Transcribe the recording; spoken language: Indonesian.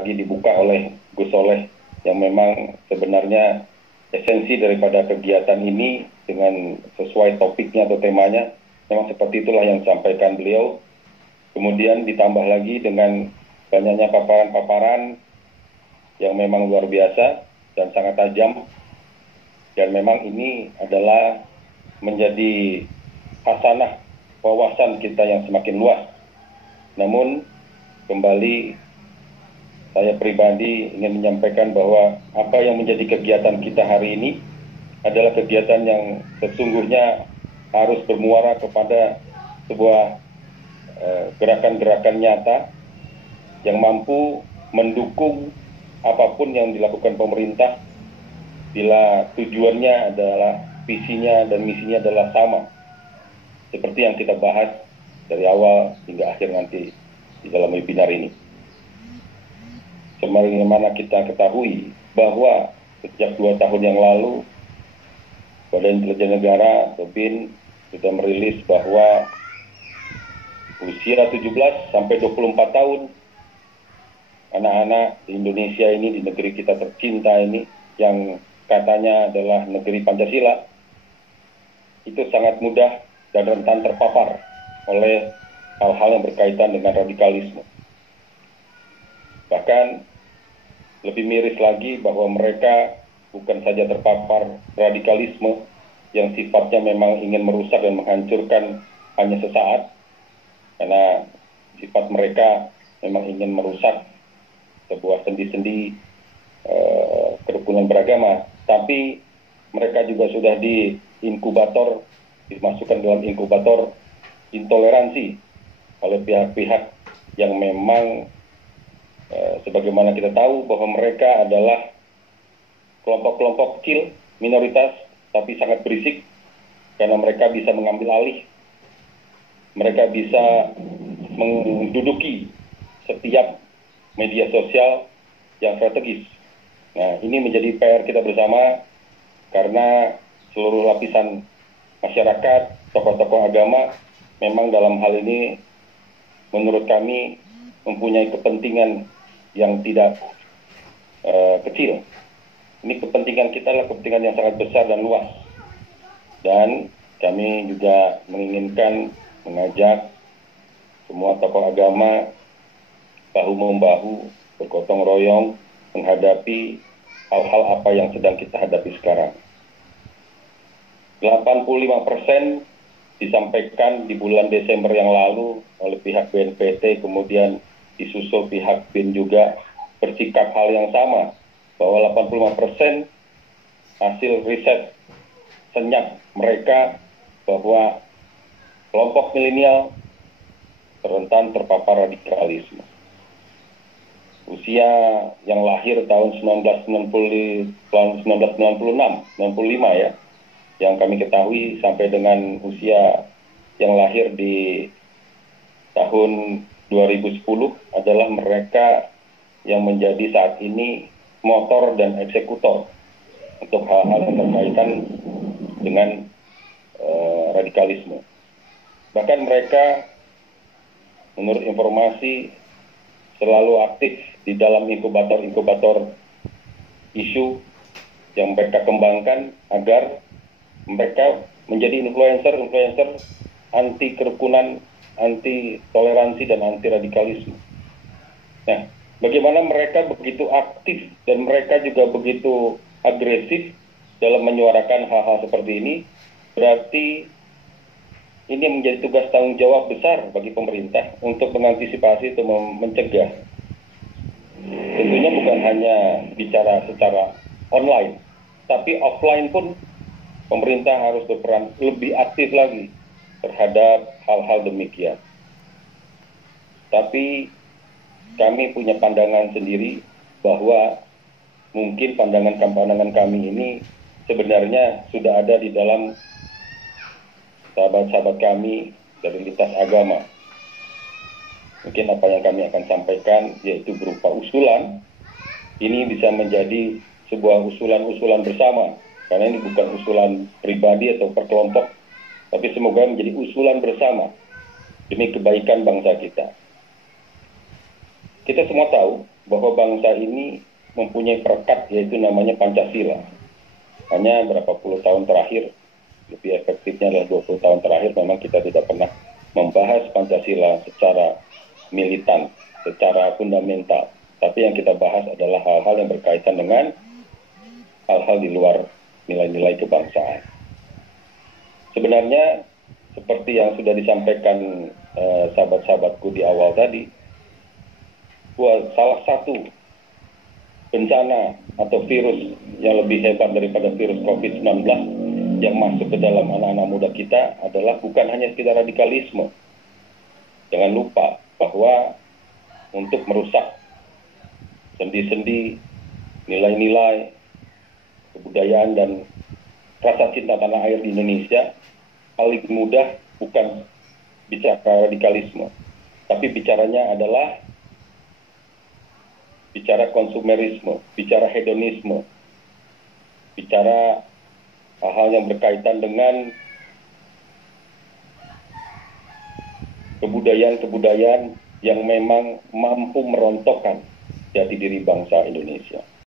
lagi dibuka oleh Gus Soleh, yang memang sebenarnya esensi daripada kegiatan ini dengan sesuai topiknya atau temanya, memang seperti itulah yang disampaikan beliau. Kemudian ditambah lagi dengan banyaknya paparan-paparan yang memang luar biasa dan sangat tajam, dan memang ini adalah menjadi hasanah wawasan kita yang semakin luas. Namun kembali saya pribadi ingin menyampaikan bahwa apa yang menjadi kegiatan kita hari ini adalah kegiatan yang sesungguhnya harus bermuara kepada sebuah gerakan-gerakan nyata yang mampu mendukung apapun yang dilakukan pemerintah bila tujuannya adalah, visinya dan misinya adalah sama, seperti yang kita bahas dari awal hingga akhir nanti di dalam webinar ini. Sebagaimana kita ketahui bahwa sejak 2 tahun yang lalu Badan Intelijen Negara atau BIN sudah merilis bahwa usia 17 sampai 24 tahun anak-anak di Indonesia ini, di negeri kita tercinta ini, yang katanya adalah negeri Pancasila, itu sangat mudah dan rentan terpapar oleh hal-hal yang berkaitan dengan radikalisme. Bahkan lebih miris lagi bahwa mereka bukan saja terpapar radikalisme yang sifatnya memang ingin merusak dan menghancurkan hanya sesaat, karena sifat mereka memang ingin merusak sebuah sendi-sendi kerukunan beragama, tapi mereka juga sudah diinkubator, dimasukkan dalam inkubator intoleransi oleh pihak-pihak yang memang sebagaimana kita tahu bahwa mereka adalah kelompok-kelompok kecil, minoritas, tapi sangat berisik, karena mereka bisa mengambil alih, mereka bisa menduduki setiap media sosial yang strategis. Nah, ini menjadi PR kita bersama, karena seluruh lapisan masyarakat, tokoh-tokoh agama, memang dalam hal ini menurut kami mempunyai kepentingan yang tidak kecil. Ini kepentingan kita adalah kepentingan yang sangat besar dan luas. Dan kami juga menginginkan mengajak semua tokoh agama bahu-membahu, bergotong royong menghadapi hal-hal apa yang sedang kita hadapi sekarang. 85% disampaikan di bulan Desember yang lalu oleh pihak BNPT, kemudian disusul pihak BIN juga bersikap hal yang sama, bahwa 85% hasil riset senyap mereka bahwa kelompok milenial rentan terpapar radikalisme. Usia yang lahir tahun 1996, 95 ya, yang kami ketahui sampai dengan usia yang lahir di tahun 2010 adalah mereka yang menjadi saat ini motor dan eksekutor untuk hal-hal yang berkaitan dengan radikalisme. Bahkan mereka menurut informasi selalu aktif di dalam inkubator-inkubator isu yang mereka kembangkan agar mereka menjadi influencer anti kerukunan, anti toleransi, dan anti radikalisme. Nah, bagaimana mereka begitu aktif dan mereka juga begitu agresif dalam menyuarakan hal-hal seperti ini, berarti ini menjadi tugas tanggung jawab besar bagi pemerintah untuk mengantisipasi atau mencegah. Tentunya bukan hanya bicara secara online, tapi offline pun pemerintah harus berperan lebih aktif lagi terhadap hal-hal demikian. Tapi kami punya pandangan sendiri bahwa mungkin pandangan kami ini sebenarnya sudah ada di dalam sahabat-sahabat kami dari lintas agama. Mungkin apa yang kami akan sampaikan yaitu berupa usulan, ini bisa menjadi sebuah usulan-usulan bersama, karena ini bukan usulan pribadi atau per kelompok, tapi semoga menjadi usulan bersama demi kebaikan bangsa kita. Kita semua tahu bahwa bangsa ini mempunyai perekat yaitu namanya Pancasila. Hanya berapa puluh tahun terakhir, lebih efektifnya adalah 20 tahun terakhir, memang kita tidak pernah membahas Pancasila secara militan, secara fundamental. Tapi yang kita bahas adalah hal-hal yang berkaitan dengan hal-hal di luar nilai-nilai kebangsaan. Sebenarnya seperti yang sudah disampaikan sahabat-sahabatku di awal tadi, bahwa salah satu bencana atau virus yang lebih hebat daripada virus COVID-19 yang masuk ke dalam anak-anak muda kita adalah bukan hanya sekedar radikalisme. Jangan lupa bahwa untuk merusak sendi-sendi, nilai-nilai, kebudayaan dan rasa cinta tanah air di Indonesia, paling mudah bukan bicara radikalisme, tapi bicaranya adalah bicara konsumerisme, bicara hedonisme, bicara hal-hal yang berkaitan dengan kebudayaan-kebudayaan yang memang mampu merontokkan jati diri bangsa Indonesia.